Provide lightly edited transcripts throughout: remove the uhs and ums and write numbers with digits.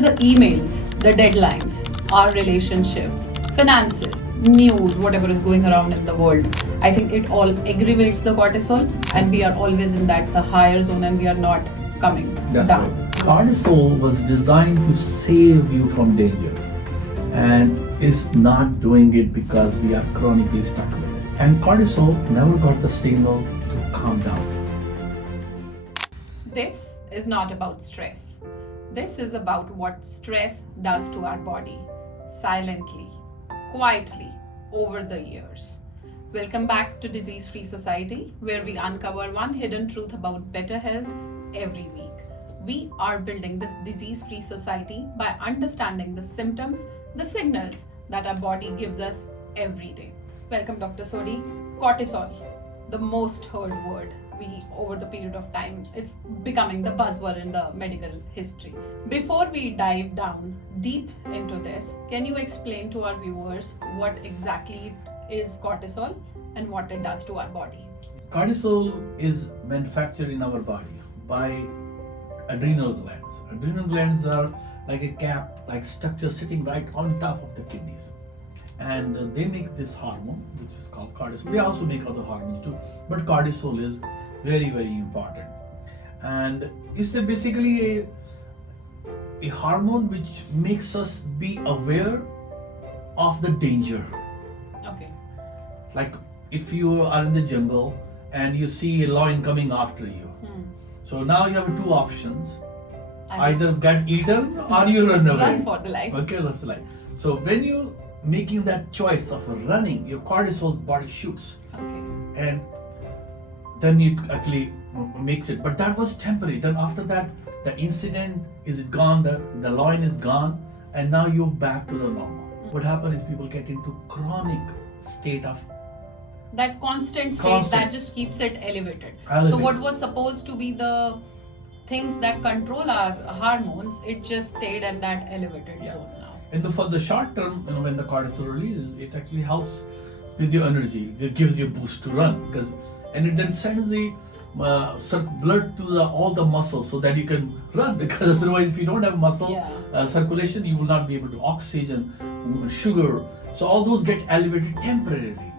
The emails, the deadlines, our relationships, finances, news, whatever is going around in the world, I think it all aggravates the cortisol, and we are always in the higher zone, and we are not coming That's down. right. Cortisol was designed to save you from danger, and is not doing it because we are chronically stuck with it. And cortisol never got the signal to calm down. This is not about stress. This is about what stress does to our body, silently, quietly, over the years. Welcome back to Disease Free Society, where we uncover one hidden truth about better health every week. We are building this disease free society by understanding the symptoms, the signals that our body gives us every day. Welcome, Dr. Sodhi. Cortisol, the most heard word. Over the period of time, it's becoming the buzzword in the medical history. Before we dive down deep into this, can you explain to our viewers what exactly is cortisol and what it does to our body? Cortisol is manufactured in our body by adrenal glands. Adrenal glands are like a cap-like structure sitting right on top of the kidneys. And they make this hormone, which is called cortisol. They also make other hormones too, but cortisol is very, very important. And it's basically a hormone which makes us be aware of the danger. Okay. Like if you are in the jungle and you see a lion coming after you. So now you have two options. Either get eaten or you run away. Run for the life. Okay, that's the life. So when you making that choice of running, your cortisol's body shoots. Okay. And then it actually makes it. But that was temporary. Then after that, the incident is gone, the lion is gone, and now you're back to the normal. What happens is people get into chronic state of That constant state that just keeps it elevated. So what was supposed to be the things that control our hormones, it just stayed in that elevated zone now. And for the short term, when the cortisol releases, it actually helps with your energy. It gives you a boost to run, and it then sends the blood to all the muscles so that you can run. Because otherwise, if you don't have muscle circulation, you will not be able to oxygen, sugar. So all those get elevated temporarily.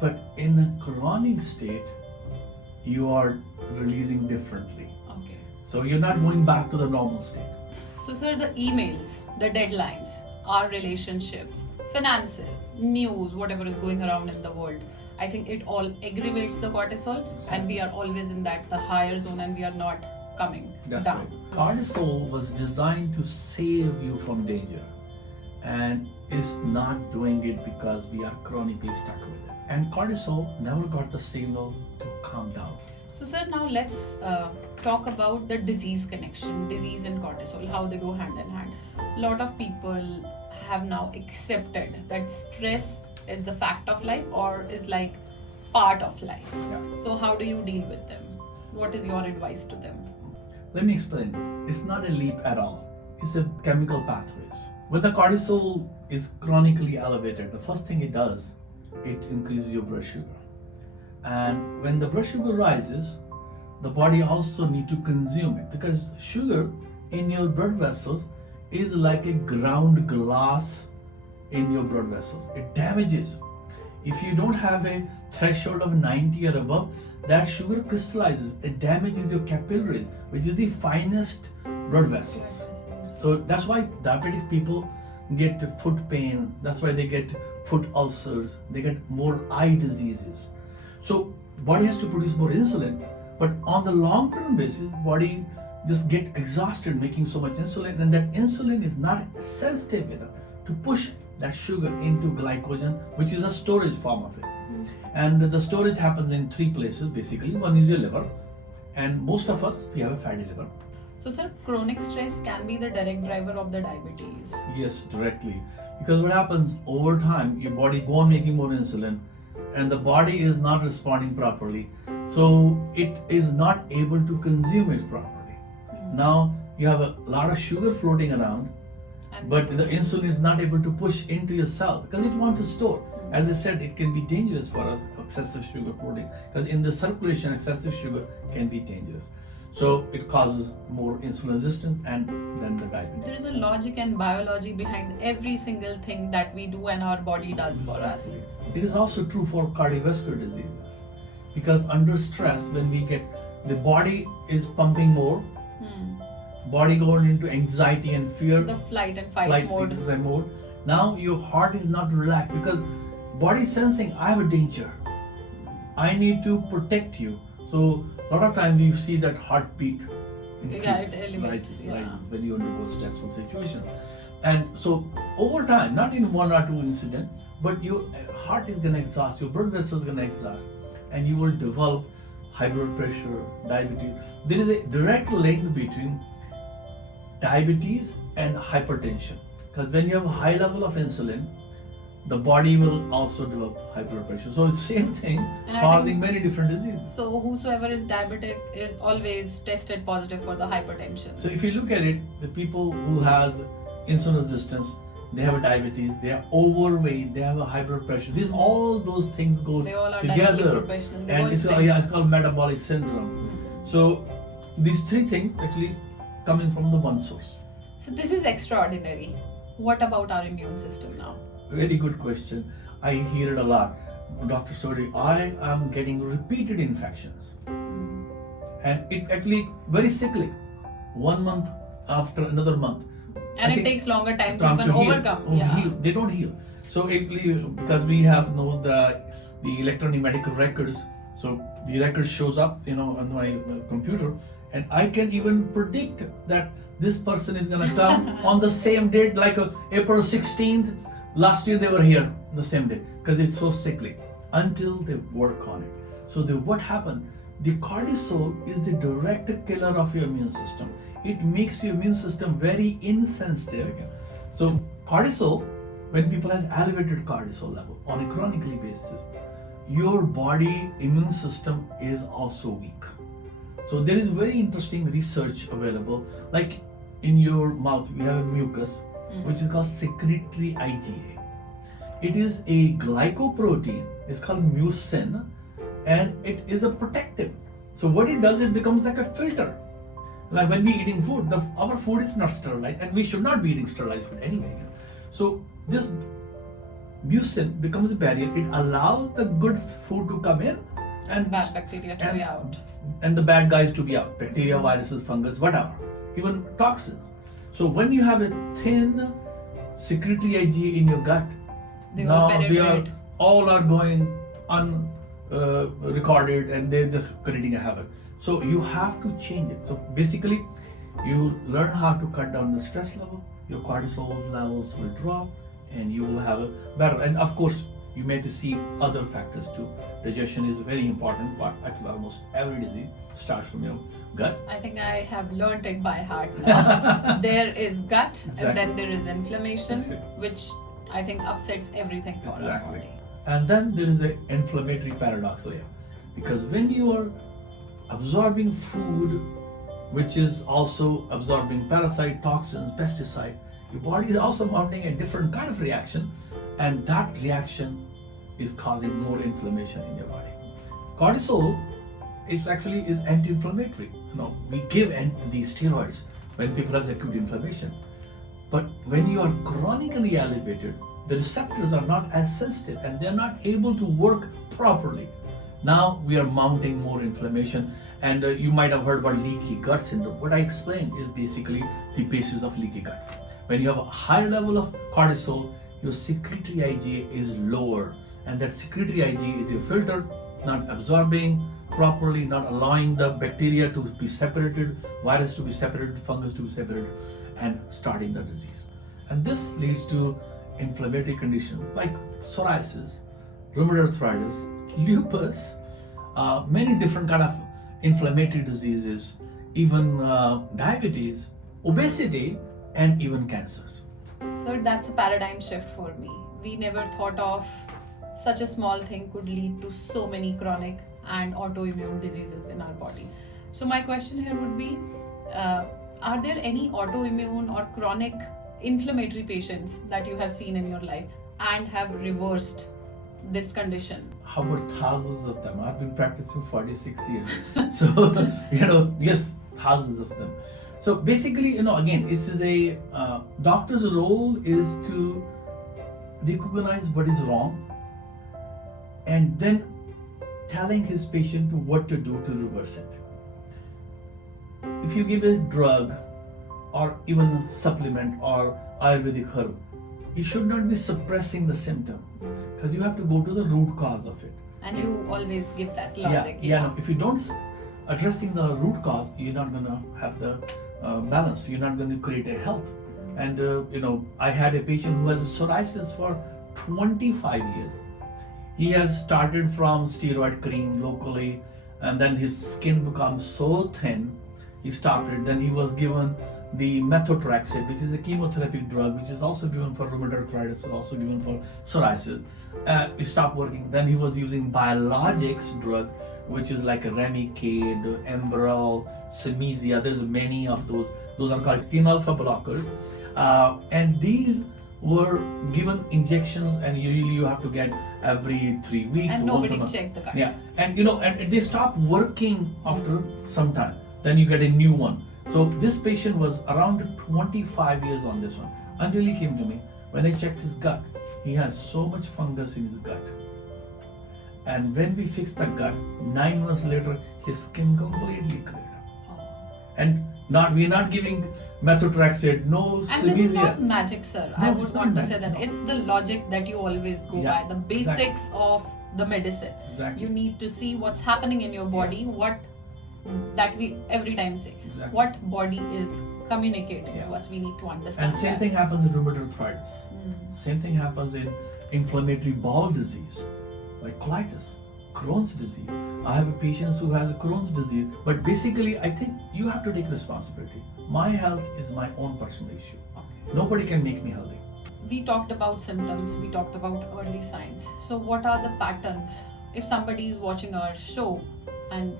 But in a chronic state, you are releasing differently. Okay. So you're not going back to the normal state. So, sir, the emails, the deadlines, our relationships, finances, news, whatever is going around in the world, I think it all aggravates the cortisol, and we are always in the higher zone, and we are not coming That's down. right. Cortisol was designed to save you from danger, and is not doing it because we are chronically stuck with it. And cortisol never got the signal to calm down. So, sir, now let's talk about the disease connection, disease and cortisol, how they go hand in hand. A lot of people have now accepted that stress is the fact of life or is like part of life. Yeah. So how do you deal with them? What is your advice to them? Let me explain. It's not a leap at all. It's a chemical pathways. When the cortisol is chronically elevated, the first thing it does, it increases your blood sugar. And when the blood sugar rises, the body also need to consume it, because sugar in your blood vessels is like a ground glass in your blood vessels. It damages. If you don't have a threshold of 90 or above, that sugar crystallizes. It damages your capillaries, which is the finest blood vessels. So that's why diabetic people get foot pain. That's why they get foot ulcers. They get more eye diseases. So body has to produce more insulin, but on the long-term basis, body just get exhausted making so much insulin, and that insulin is not sensitive enough to push that sugar into glycogen, which is a storage form of it. And the storage happens in three places basically. One is your liver, and most of us, we have a fatty liver. So, sir, chronic stress can be the direct driver of the diabetes. Yes, directly. Because what happens over time, your body go on making more insulin, and the body is not responding properly. So it is not able to consume it properly. Now you have a lot of sugar floating around, but the insulin is not able to push into your cell because it wants to store. As I said, it can be dangerous for us, excessive sugar floating, because in the circulation, excessive sugar can be dangerous. So it causes more insulin resistance and then the diabetes. There is a logic and biology behind every single thing that we do and our body does for us. It is also true for cardiovascular diseases, because under stress, when we get, the body is pumping more, body going into anxiety and fear, The flight and fight mode. exercise mode. Now your heart is not relaxed because body is sensing, I have a danger, I need to protect you. So a lot of times you see that heartbeat increases, Yeah, it elevates, rises yeah. when you undergo stressful situation. And so over time, not in one or two incident, but your heart is gonna exhaust, your blood vessels gonna exhaust, and you will develop high blood pressure, diabetes. There is a direct link between diabetes and hypertension, because when you have a high level of insulin, the body will also develop high blood pressure. So it's same thing, And I causing think- many different diseases. So whosoever is diabetic is always tested positive for the hypertension. So if you look at it, the people who has insulin resistance, they have a diabetes, they are overweight, they have a high blood pressure. These all those things go They all are directly together, proportional. They go and in it's, sync. yeah, it's called metabolic syndrome. So these three things actually coming from the one source. So this is extraordinary. What about our immune system now? Very good question. I hear it a lot. Dr. Sodhi, I am getting repeated infections, and it actually very cyclic. 1 month after another month. And I it think takes longer time to time even heal. overcome. Oh, Yeah. heal. They don't heal. So actually, because we have the electronic medical records, so the record shows up, on my computer, and I can even predict that this person is gonna come on the same date, like April 16th. Last year they were here the same day, because it's so cyclic until they work on it. So what happened? The cortisol is the direct killer of your immune system. It makes your immune system very insensitive. So cortisol, when people has elevated cortisol level on a chronically basis, your body immune system is also weak. So there is very interesting research available. Like in your mouth, we have a mucus, which is called secretory IgA. It is a glycoprotein. It's called mucin, and it is a protective. So what it does, it becomes like a filter. Like when we eating food, our food is not sterilized, and we should not be eating sterilized food anyway. So this mucin becomes a barrier. It allows the good food to come in, and Bad bacteria to be out. and the bad guys to be out. Bacteria, viruses, fungus, whatever, even toxins. So when you have a thin secretory IgA in your gut, They now all they are penetrate. all are going unrecorded, and they're just creating a havoc. So you have to change it. So basically, you learn how to cut down the stress level. Your cortisol levels will drop, and you will have a better. And of course, you may see other factors too. Digestion is a very important part. Actually, almost every disease starts from your gut. I think I have learned it by heart now. There is gut, Exactly. and then there is inflammation, Exactly. which I think upsets everything for our Exactly. body. And then there is the inflammatory paradox layer, because when you are absorbing food, which is also absorbing parasite, toxins, pesticide, your body is also mounting a different kind of reaction, and that reaction is causing more inflammation in your body. Cortisol is actually anti-inflammatory. We give these steroids when people have acute inflammation, but when you are chronically elevated, the receptors are not as sensitive, and they're not able to work properly. Now we are mounting more inflammation, and you might have heard about leaky gut syndrome. What I explained is basically the basis of leaky gut. When you have a higher level of cortisol, your secretory IgA is lower, and that secretory IgA is your filter, not absorbing properly, not allowing the bacteria to be separated, virus to be separated, fungus to be separated, and starting the disease. And this leads to inflammatory conditions like psoriasis, rheumatoid arthritis, lupus, many different kind of inflammatory diseases, even diabetes, obesity, and even cancers. So that's a paradigm shift for me. We never thought of such a small thing could lead to so many chronic and autoimmune diseases in our body. So my question here would be, are there any autoimmune or chronic inflammatory patients that you have seen in your life and have reversed this condition? How about thousands of them? I've been practicing for 46 years. So, yes, thousands of them. So basically, again, this is a doctor's role is to recognize what is wrong and then telling his patient what to do to reverse it. If you give a drug or even a supplement or Ayurvedic herb, you should not be suppressing the symptom because you have to go to the root cause of it. And you always give that logic. No. If you don't addressing the root cause, you're not going to have the balance. You're not going to create a health. And I had a patient who has psoriasis for 25 years. He has started from steroid cream locally, and then his skin becomes so thin. He stopped it. Then he was given the methotrexate, which is a chemotherapy drug, which is also given for rheumatoid arthritis, also given for psoriasis. It stopped working. Then he was using biologics drugs, which is like a Remicade, Enbrel, Semisia. There's many of those. Those are called TNF-alpha blockers, and these were given injections, and you have to get every 3 weeks. And nobody checked the gut. Yeah, and and they stop working after some time. Then you get a new one. So this patient was around 25 years on this one until he came to me. When I checked his gut, he has so much fungus in his gut. And when we fixed the gut, 9 months later, his skin completely cleared. And we're not giving methotrexate, no. And this is not magic, sir. No, I would want to say that no. it's the logic that you always go by, the basics of the medicine. Exactly. You need to see what's happening in your body, that we every time say, what body is communicating to us. We need to understand. And same thing happens in rheumatoid arthritis. Same thing happens in inflammatory bowel disease, like colitis, Crohn's disease. I have a patient who has a Crohn's disease, but basically I think you have to take responsibility. My health is my own personal issue. Nobody can make me healthy. We talked about symptoms, we talked about early signs. So what are the patterns? If somebody is watching our show and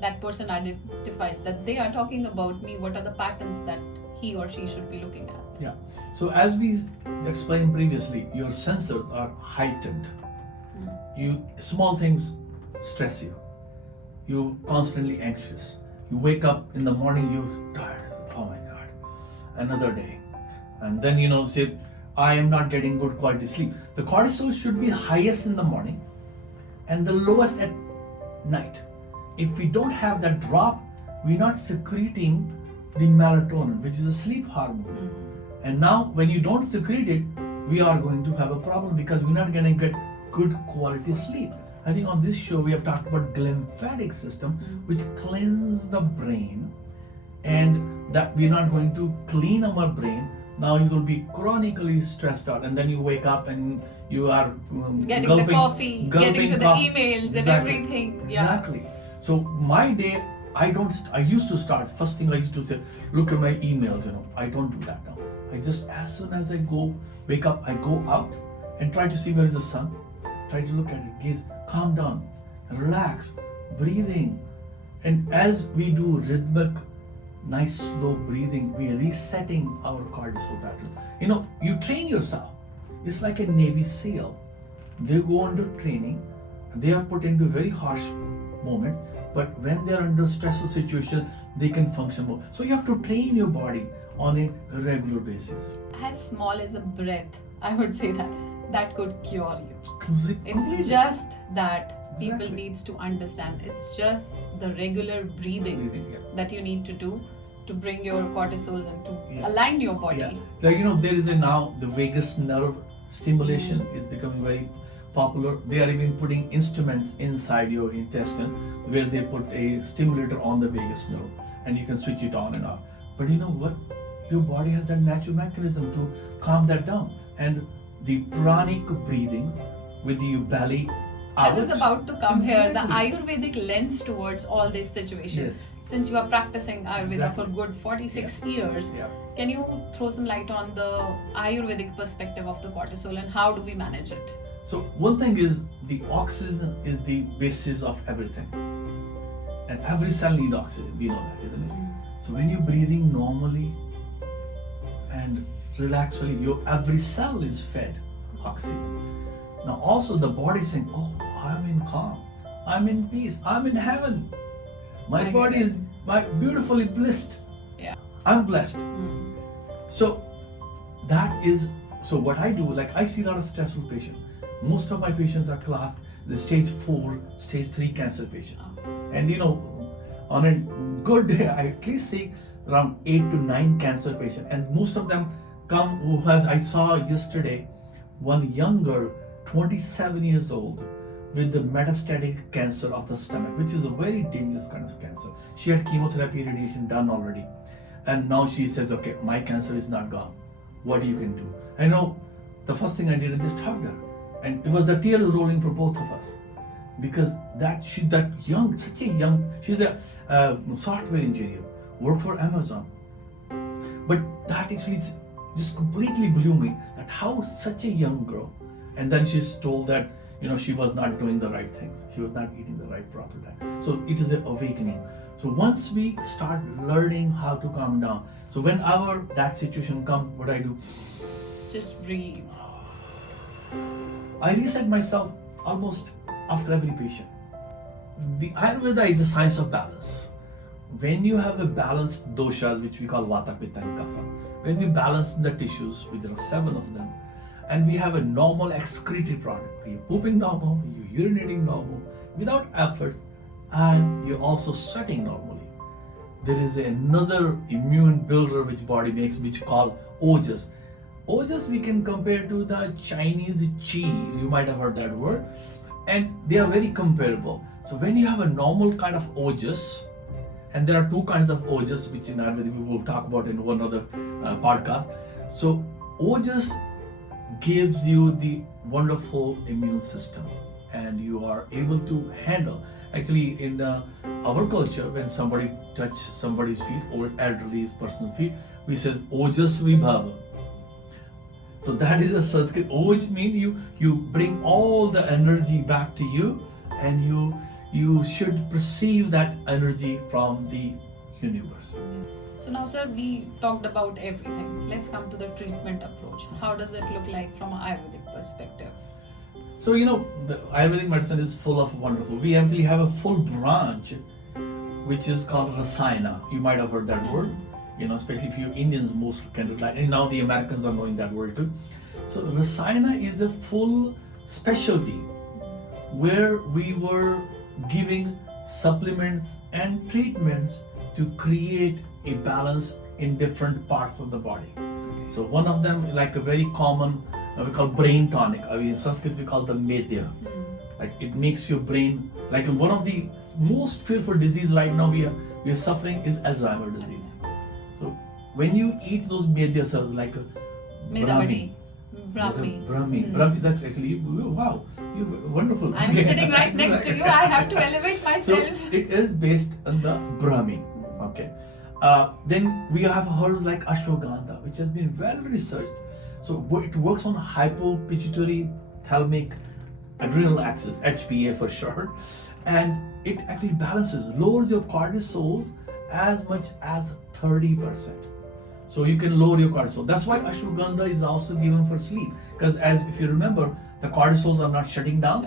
that person identifies that they are talking about me, what are the patterns that he or she should be looking at? Yeah. So as we explained previously, your sensors are heightened. Small things stress you. You're constantly anxious. You wake up in the morning, you're tired. Oh my God, another day. And then say, I am not getting good quality sleep. The cortisol should be highest in the morning and the lowest at night. If we don't have that drop, we're not secreting the melatonin, which is a sleep hormone. And now when you don't secrete it, we are going to have a problem because we're not going to get good quality sleep. I think on this show we have talked about glymphatic system, which cleanses the brain, and that we're not going to clean our brain. Now you will be chronically stressed out, and then you wake up and you are getting the coffee, getting to the emails and everything. Exactly. So my day, I used to start, first thing I used to say, look at my emails, I don't do that now. I just, as soon as I wake up, I go out and try to see where is the sun, try to look at it, gaze, calm down, relax, breathing. And as we do rhythmic, nice slow breathing, we're resetting our cortisol pattern. You train yourself. It's like a Navy SEAL. They go under training, they are put into very harsh moment, but when they're under stressful situation, they can function more. So you have to train your body on a regular basis. As small as a breath, I would say that could cure you. Completely. It's just that people needs to understand. It's just the regular breathing that you need to do to bring your cortisols and to align your body. Like there is now the vagus nerve stimulation is becoming very popular. They are even putting instruments inside your intestine where they put a stimulator on the vagus nerve and you can switch it on and off. But you know what? Your body has that natural mechanism to calm that down. And the pranic breathings with your belly out. I was about to come here. The Ayurvedic lens towards all these situations. Yes. Since you are practicing Ayurveda for good 46 years, can you throw some light on the Ayurvedic perspective of the cortisol and how do we manage it? So one thing is the oxygen is the basis of everything. And every cell needs oxygen. We know that, isn't it? So when you're breathing normally and relaxedly, your every cell is fed oxygen. Now also the body is saying, oh, I'm in calm, I'm in peace, I'm in heaven. My body is my beautifully blessed. Yeah. I'm blessed. Mm. So that is, so what I do, like I see a lot of stressful patients. Most of my patients are classed the stage 4, stage 3 cancer patient. And you know, on a good day, I at least see around 8 to 9 cancer patients. And most of them come who has, I saw yesterday, one young girl, 27 years old, with the metastatic cancer of the stomach, which is a very dangerous kind of cancer. She had chemotherapy, radiation done already. And now she says, okay, my cancer is not gone. What you can do? I know the first thing I did, I just hugged her. And it was the tears rolling for both of us. Because she's such a young, she's a software engineer, worked for Amazon. But that actually just completely blew me, that how such a young girl, and then she's told that, you know, she was not doing the right things. She was not eating the right proper diet. So it is an awakening. So once we start learning how to calm down, so whenever that situation comes, what I do? Just breathe. I reset myself almost after every patient. The Ayurveda is the science of balance. When you have a balanced doshas, which we call Vata, Pitta and Kapha, when we balance the tissues, which there are 7 of them, and we have a normal excretory product, you're pooping normal, you're urinating normal, without efforts, and you're also sweating normally. There is another immune builder which body makes, which called ojas. Ojas we can compare to the Chinese qi, you might have heard that word, and they are very comparable. So when you have a normal kind of ojas, and there are 2 kinds of ojas, which in Ayurveda we will talk about in one other podcast. So ojas gives you the wonderful immune system, and you are able to handle. Actually, in our culture, when somebody touches somebody's feet or elderly person's feet, we say ojas vibhava. So that is a Sanskrit. Oj means you bring all the energy back to you, and you should perceive that energy from the universe. So now, sir, we talked about everything. Let's come to the treatment approach. How does it look like from an Ayurvedic perspective? So, you know, the Ayurvedic medicine is full of wonderful. We actually have a full branch, which is called Rasayana. You might have heard that word. You know, especially if you Indians most can relate, and now the Americans are knowing that word too. So Rasayana is a full specialty where we were giving supplements and treatments to create a balance in different parts of the body. So one of them, like a very common, we call brain tonic. In Sanskrit we call the medya. Like it makes your brain, like one of the most fearful disease right now we are suffering is Alzheimer's disease. So when you eat those medya cells like Brahmi, that's actually, wow, you wonderful. I'm sitting right next to you. I have to elevate myself. So it is based on the Brahmi. Okay. Then we have herbs like Ashwagandha, which has been well researched. So it works on hypopituitary thalamic adrenal axis, HPA for short, and it actually balances, lowers your cortisols as much as 30%. So you can lower your cortisol. That's why Ashwagandha is also given for sleep, because as if you remember, the cortisols are not shutting down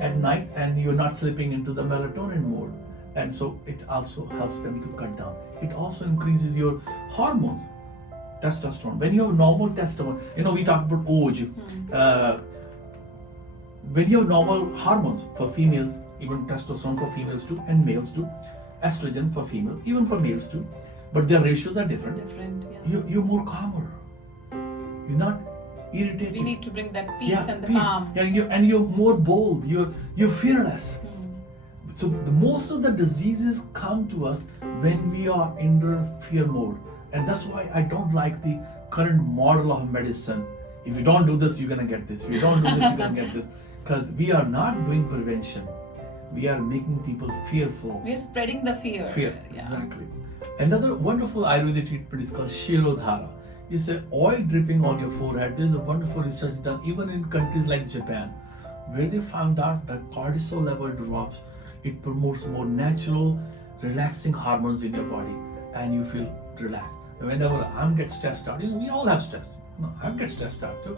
at night, and you're not slipping into the melatonin mode, and so it also helps them to cut down. It also increases your hormones, testosterone. When you have normal testosterone, you know, we talk about oj. When you have normal hormones for females, even testosterone for females too, and males too, estrogen for female, even for males too, but their ratios are different. You're more calmer. You're not irritated. We need to bring that peace and the calm. Yeah, and you're more bold. You're fearless. So most of the diseases come to us when we are in the fear mode, and that's why I don't like the current model of medicine. If you don't do this, you're gonna get this. If you don't do this, you're gonna get this. Because we are not doing prevention. We are making people fearful. We are spreading the fear. Exactly. Another wonderful Ayurvedic treatment is called Shirodhara. It's an oil dripping on your forehead. There is a wonderful research done even in countries like Japan, where they found out that cortisol level drops. It promotes more natural, relaxing hormones in your body, and you feel relaxed. Whenever I get stressed out, we all have stress. I get stressed out too.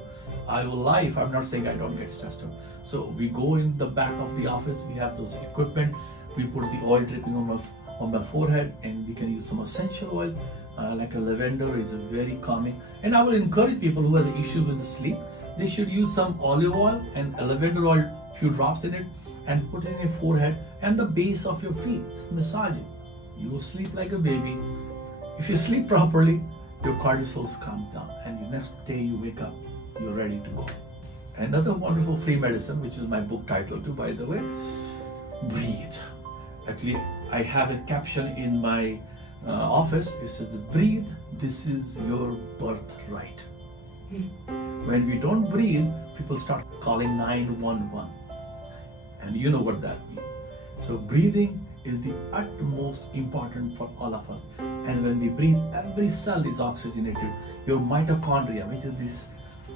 I will lie if I'm not saying I don't get stressed out. So we go in the back of the office, we have those equipment, we put the oil dripping on on my forehead, and we can use some essential oil like a lavender is very calming. And I will encourage people who has issues with the sleep, they should use some olive oil and a lavender oil, few drops in it, and put it in your forehead and the base of your feet. Just massage it. You will sleep like a baby. If you sleep properly, your cortisol comes down, and the next day you wake up, you're ready to go. Another wonderful free medicine, which is my book title too, by the way, breathe. Actually, I have a caption in my office. It says, breathe, this is your birthright. When we don't breathe, people start calling 911. And you know what that means. So breathing is the utmost important for all of us. And when we breathe, every cell is oxygenated. Your mitochondria, which is this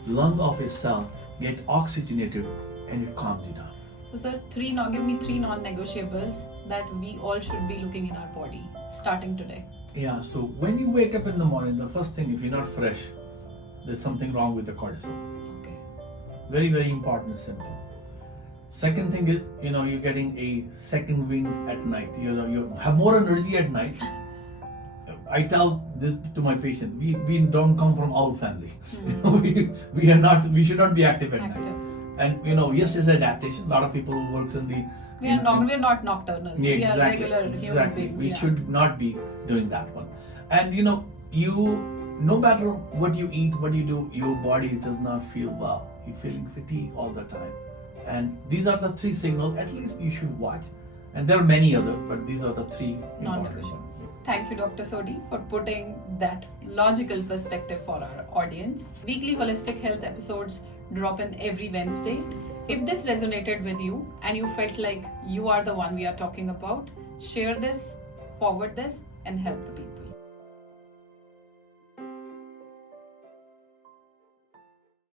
lung of a cell, get oxygenated, and it calms you down. So sir, give me three non-negotiables that we all should be looking in our body starting today. Yeah, so when you wake up in the morning, the first thing, if you're not fresh, there's something wrong with the cortisol. Okay. Very, very important symptom. Second thing is, you're getting a second wind at night. You have more energy at night. I tell this to my patient, we don't come from owl family. We should not be active at night. And yes, it's adaptation. A lot of people who works in the we are not nocturnals. Yeah, we are regular human exactly. beings. We should not be doing that one. And no matter what you eat, what you do, your body does not feel well. You're feeling fatigue all the time. And these are the three signals at least you should watch. And there are many others, but these are the three important ones. Thank you, Dr. Sodhi, for putting that logical perspective for our audience. Weekly holistic health episodes drop in every Wednesday. If this resonated with you and you felt like you are the one we are talking about, share this, forward this, and help the people.